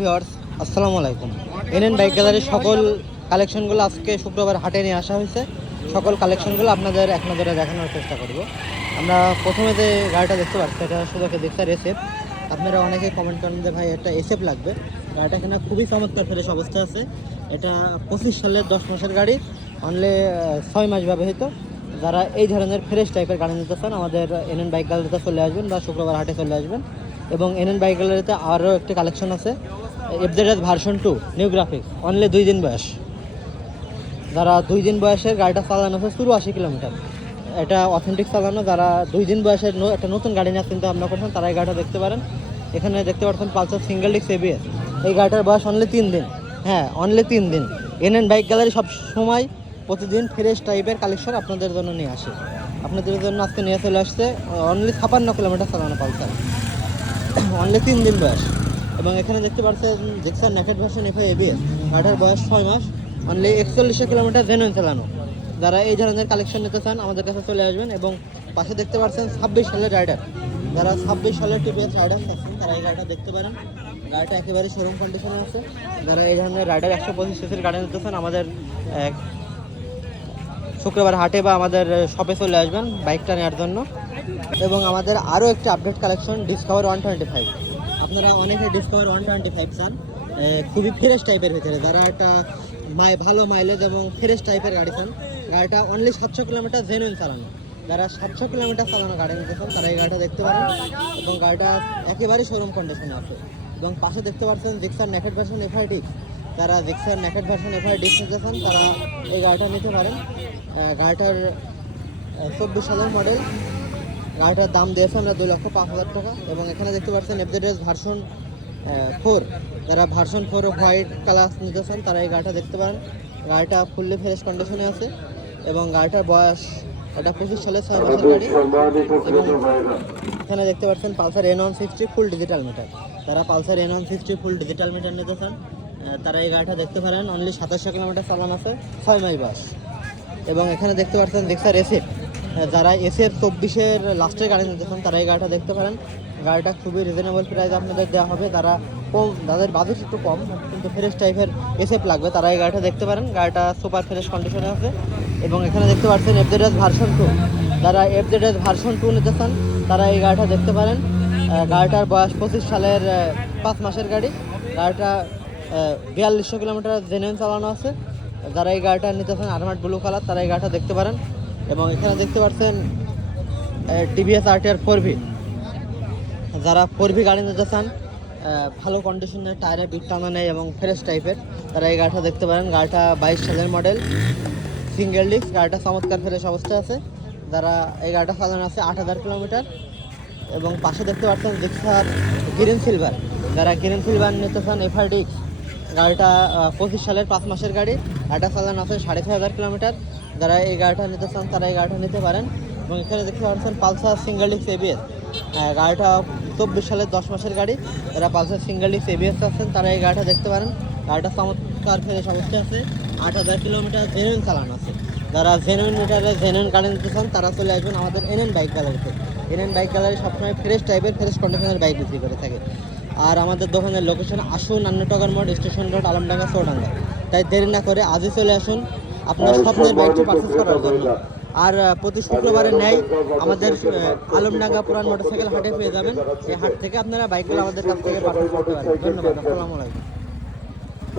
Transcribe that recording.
Viewers, আসসালামু আলাইকুম। NN bike গ্যালারির সকল কালেকশনগুলো আজকে শুক্রবার হাটে নিয়ে আসা হয়েছে। সকল কালেকশনগুলো আপনাদের এক নজরে দেখানোর চেষ্টা করব। আমরা প্রথমে যে গাড়িটা দেখতে পাচ্ছি এটা শুধু একটা দেখতে এসএফ। আপনারা অনেকে কমেন্ট করেন যে ভাই একটা এসএফ লাগবে। গাড়িটা এখানে খুবই চমৎকার ফ্রেশ অবস্থা আছে। এটা 25 সালের 10 মাসের গাড়ি, অনলি 6 মাস ব্যবহৃত। যারা এই ধরনের ফ্রেশ টাইপের গাড়ি নিতে চান আমাদের এনএন বাইক গ্যালারিতে চলে আসবেন বা শুক্রবার হাটে চলে আসবেন। এবং এনএন বাইক গ্যালারিতে আরও একটি কালেকশন আছে, FZS version 2 new graphics, only 2 দিন বয়স। যারা 2 দিন বয়সের গাড়িটা চালানো আছে 84 কিলোমিটার, এটা অথেন্টিক চালানো। যারা 2 দিন বয়সের একটা নতুন গাড়ি নেওয়ার চিন্তা ভাবনা করছেন তারা এই গাড়িটা দেখতে পারেন। এখানে দেখতে পাচ্ছেন পালসার সিঙ্গেল ডিস্ক এবিএস। এই গাড়িটার বয়স অনলি 3 দিন। হ্যাঁ, অনলি 3 দিন। এনএন বাইক গ্যালারি সব সময় প্রতিদিন ফ্রেশ টাইপের কালেকশন আপনাদের জন্য নিয়ে আসে। আপনাদের জন্য আজকে নিয়ে চলে আসছে অনলি 56 কিলোমিটার চালানো পালসার, অনলি 3 দিন বয়স। এবং এখানে দেখতে পাচ্ছেন জেক্সার নেকেড ভার্সন এফআই এবিএস, গাড়িটার বয়স 6 মাস, অনলি 41 কিলোমিটার জেনুইন চালানো। যারা এই ধরনের কালেকশন নিতে চান আমাদের কাছে চলে আসবেন। এবং পাশে দেখতে পাচ্ছেন 26 সালের রাইডার, যারা 26 সালের টিপিএস রাইডার চাচ্ছেন তারা এই গাড়িটা দেখতে পারেন। গাড়িটা একেবারে শোরুম কন্ডিশনে আছে। যারা এই ধরনের রাইডার 125 সিসির গাড়ি নিতে চান আমাদের শুক্রবার হাটে বা আমাদের শপে চলে আসবেন বাইকটা নেওয়ার জন্য। এবং আমাদের আরও একটি আপডেট কালেকশন ডিসকভার 125। আপনারা অনেকে ডিসকভার 125 চান, খুবই ফ্রেশ টাইপের ভিতরে। যারা একটা ভালো মাইলেজ এবং ফ্রেশ টাইপের গাড়ি চান, গাড়িটা অনলি 700 কিলোমিটার জেনুইন চালানো। যারা 700 কিলোমিটার চালানো গাড়ি নিতে চান তারা এই গাড়িটা দেখতে পারেন। এবং গাড়িটা একেবারেই শোরুম কন্ডিশনে আছে। এবং পাশে দেখতে পাচ্ছেন Gixxer naked version FI disc. যারা Gixxer naked version FI disc নিতে চান তারা এই গাড়িটা নিতে পারেন। গাড়িটার 24 সালের মডেল। গাড়িটার দাম দিয়েছে আমরা 2,05,000 টাকা। এবং এখানে দেখতে পাচ্ছেন এফজেডএস ভার্সন 4। যারা ভার্সন 4 হোয়াইট কালার নিতে চান তারা এই গাড়িটা দেখতে পারেন। গাড়িটা ফুললি ফ্রেশ কন্ডিশনে আছে। এবং গাড়িটার বয়স এটা 25 সালের 6 মাসের গাড়ি। এবং এখানে দেখতে পাচ্ছেন Pulsar N160 full digital meter. যারা Pulsar N160 full digital meter নিতে চান তারা এই গাড়িটা দেখতে পারেন। অনলি 2700 কিলোমিটার চালানো আছে, 6 মাস বয়স। এবং এখানে দেখতে পাচ্ছেন জিক্সার এসএফ। যারা এসএফ 24-এর লাস্টের গাড়ি নিতে চান তারা এই গাড়িটা দেখতে পারেন। গাড়িটা খুবই রিজনেবল প্রাইস আপনাদের দেওয়া হবে। যারা কম, যাদের বাজেট একটু কম কিন্তু ফ্রেশ টাইপের এসএফ লাগবে তারা এই গাড়িটা দেখতে পারেন। গাড়িটা সুপার ফ্রেশ কন্ডিশনে আছে। এবং এখানে দেখতে পাচ্ছেন এফজেডএস ভার্সন 2। যারা এফজেডএস ভার্সন 2 নিতে চান তারা এই গাড়িটা দেখতে পারেন। গাড়িটার বয়স 25 সালের 5 মাসের গাড়ি। গাড়িটা 4200 কিলোমিটার জেনুইন চালানো আছে। যারা এই গাড়িটা নিতে চান আর্মার্ড ব্লু কালার তারা এই গাড়িটা দেখতে পারেন। এবং এখানে দেখতে পাচ্ছেন টিভিএস আরটিআর 4V। যারা 4V গাড়ি নিতে চান, ভালো কন্ডিশনের টায়ারে বিট টানা নেই এবং ফ্রেশ টাইপের, তারা এই গাড়িটা দেখতে পারেন। গাড়িটা 22 সালের মডেল, সিঙ্গেল ডিস্ক। গাড়িটা চমৎকার ফ্রেশ অবস্থায় আছে। যারা এই গাড়িটা চালানো আছে 8000 কিলোমিটার। এবং পাশে দেখতে পাচ্ছেন জিক্সার গ্রিন সিলভার। যারা গ্রিন সিলভার নিতে চান এফআই ডিস্ক, গাড়িটা 25 সালের 5 মাসের গাড়ি। গাড়িটা চালানো আছে 6500 কিলোমিটার। যারা এই গাড়িটা নিতে চান তারা এই গাড়িটা নিতে পারেন। এবং এখানে দেখতে পাচ্ছেন পালসার সিঙ্গেল ডিস্ক এবিএস। গাড়িটা 24 সালের 10 মাসের গাড়ি। যারা পালসার সিঙ্গেল ডিস্ক এবিএস আছেন তারা এই গাড়িটা দেখতে পারেন। গাড়িটা চমৎকার ফ্রেশ অবস্থায় আছে, 8000 কিলোমিটার জেনুইন চালানো আছে। যারা জেনুইন মিটারে জেনুইন গাড়ি নিতে চান তারা চলে আসবেন আমাদের এনএন বাইক গ্যালারিতে। এনএন বাইক গ্যালারি সবসময় ফ্রেশ টাইপের ফ্রেশ কন্ডিশনের বাইক বিক্রি করে থাকে। আর আমাদের দোকানের লোকেশন আসুন আন্নটগর মোড়, স্টেশন রোড, আলমডাঙ্গা, চৌডাঙ্গা। তাই দেরি না করে আজই চলে আসুন আপনার স্বপ্নের বাইকটি পারচেস করার জন্য। আর প্রতি শুক্রবারে ন্যায় আমাদের আলমডাঙ্গা পুরান মোটরসাইকেল হাটে পেয়ে যাবেন। এই হাট থেকে আপনারা বাইকগুলো আমাদের কাছ থেকে পারচেস করতে পারেন। ধন্যবাদ, আসসালামু আলাইকুম।